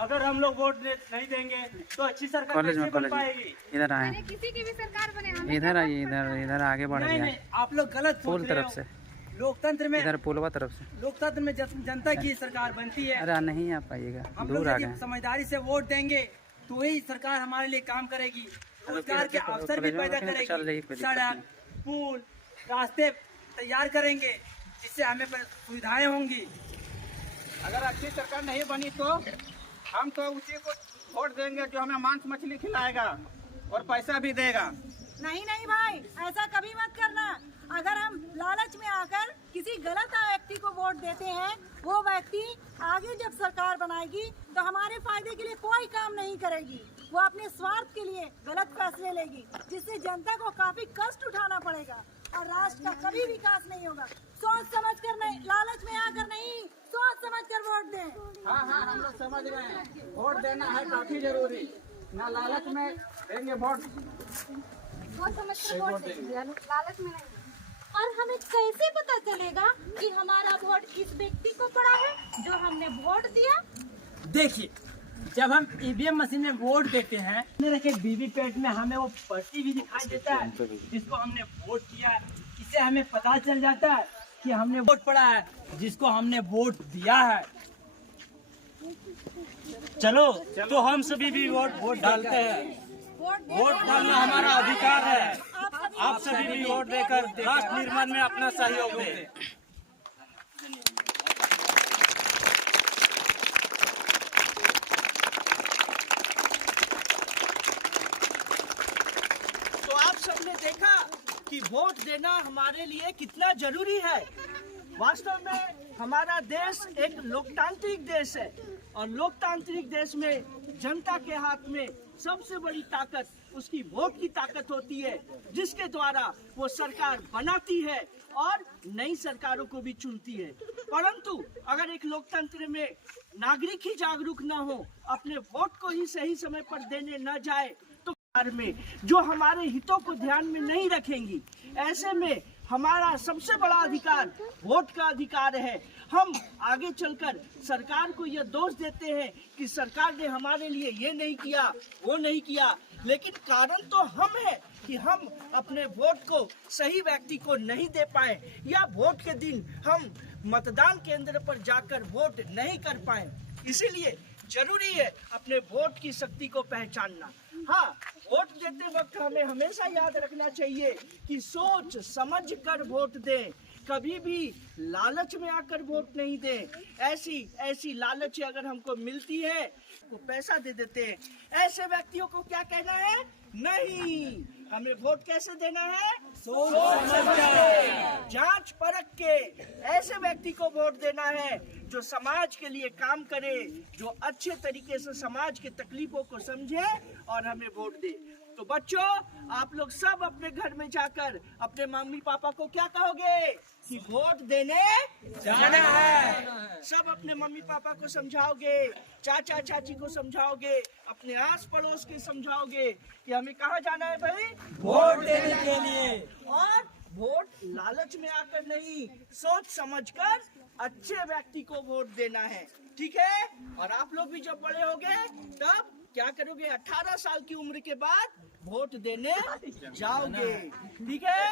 अगर हम लोग वोट नहीं देंगे तो अच्छी सरकार कैसे बन पाएगी। इधर आए, किसी की भी सरकार बने, इधर आइए, इधर आगे बढ़ गया। नहीं, आप लोग गलत पुल तरफ से, लोकतंत्र में, इधर पुलवा तरफ से लोकतंत्र में जनता की सरकार बनती है। अरे नहीं आ पाइएगा, हम दूर लोग आ यदि गए। समझदारी से वोट देंगे तो वही सरकार हमारे लिए काम करेगी, रोजगार के अवसर भी पैदा करेगी, सड़क, पुल, रास्ते तैयार करेंगे जिससे हमें सुविधाएं होंगी। अगर अच्छी सरकार नहीं बनी तो हम तो उसी को वोट देंगे जो हमें मांस मछली खिलाएगा और पैसा भी देगा। नहीं नहीं भाई, ऐसा कभी मत करना। अगर हम लालच में आकर किसी गलत व्यक्ति को वोट देते हैं, वो व्यक्ति आगे जब सरकार बनाएगी तो हमारे फायदे के लिए कोई काम नहीं करेगी। वो अपने स्वार्थ के लिए गलत फैसले लेगी, जिससे जनता को काफी कष्ट उठाना पड़ेगा और राष्ट्र का कभी विकास नहीं होगा। सोच समझ कर नहीं, लालच में आकर नहीं, सोच समझ कर वोट दें। हाँ हाँ, हम लोग समझ रहे हैं, वोट देना है काफी जरूरी, ना लालच में देंगे वोट, सोच समझ कर वोट देंगे, लालच में नहीं। और हमें कैसे पता चलेगा कि हमारा वोट किस व्यक्ति को पड़ा है जो हमने वोट दिया। देखिए, जब हम ईवीएम मशीन में वोट देते हैं, देखिए वीवीपैट में हमें वो पर्ची भी दिखाई देता है जिसको हमने वोट किया है। इससे हमें पता चल जाता है कि हमने वोट पड़ा है जिसको हमने वोट दिया है। चलो तो हम सभी भी वोट डालते हैं। वोट डालना हमारा अधिकार है। आप सभी भी वोट देकर राष्ट्र निर्माण में अपना सहयोग दें। तो आप सबने देखा कि वोट देना हमारे लिए कितना जरूरी है। वास्तव में हमारा देश एक लोकतांत्रिक देश है और लोकतांत्रिक देश में जनता के हाथ में सबसे बड़ी ताकत उसकी वोट की ताकत होती है, जिसके द्वारा वो सरकार बनाती है और नई सरकारों को भी चुनती है। परंतु अगर एक लोकतंत्र में नागरिक ही जागरूक न हो, अपने वोट को ही सही समय पर देने न जाए, तो में जो हमारे हितों को ध्यान में नहीं रखेंगी, ऐसे में हमारा सबसे बड़ा अधिकार वोट का अधिकार है। हम आगे चलकर सरकार को यह दोष देते हैं कि सरकार ने हमारे लिए ये नहीं किया, वो नहीं किया, लेकिन कारण तो हम है कि हम अपने वोट को सही व्यक्ति को नहीं दे पाए या वोट के दिन हम मतदान केंद्र पर जाकर वोट नहीं कर पाए। इसीलिए जरूरी है अपने वोट की शक्ति को पहचानना। हाँ, वोट देते वक्त हमें हमेशा याद रखना चाहिए कि सोच समझ कर वोट दें, कभी भी लालच में आकर वोट नहीं दें। ऐसी लालच अगर हमको मिलती है वो पैसा दे देते हैं। ऐसे व्यक्तियों को क्या कहना है? नहीं, हमें वोट कैसे देना है? सोच समझ के, जांच परख के ऐसे व्यक्ति को वोट देना है जो समाज के लिए काम करे, जो अच्छे तरीके से समाज के तकलीफों को समझे और हमें वोट दे। तो बच्चों, आप लोग सब अपने घर में जाकर अपने मम्मी पापा को क्या कहोगे कि वोट देने जाना है। सब अपने मम्मी पापा को समझाओगे, चाचा चाची को समझाओगे, अपने आस पड़ोस के समझाओगे कि हमें कहाँ जाना है भाई? वोट देने के लिए। और वोट लालच में आकर नहीं, सोच समझकर अच्छे व्यक्ति को वोट देना है, ठीक है? और आप लोग भी जब बड़े होगे तब क्या करोगे? 18 साल की उम्र के बाद वोट देने जाओगे, ठीक है?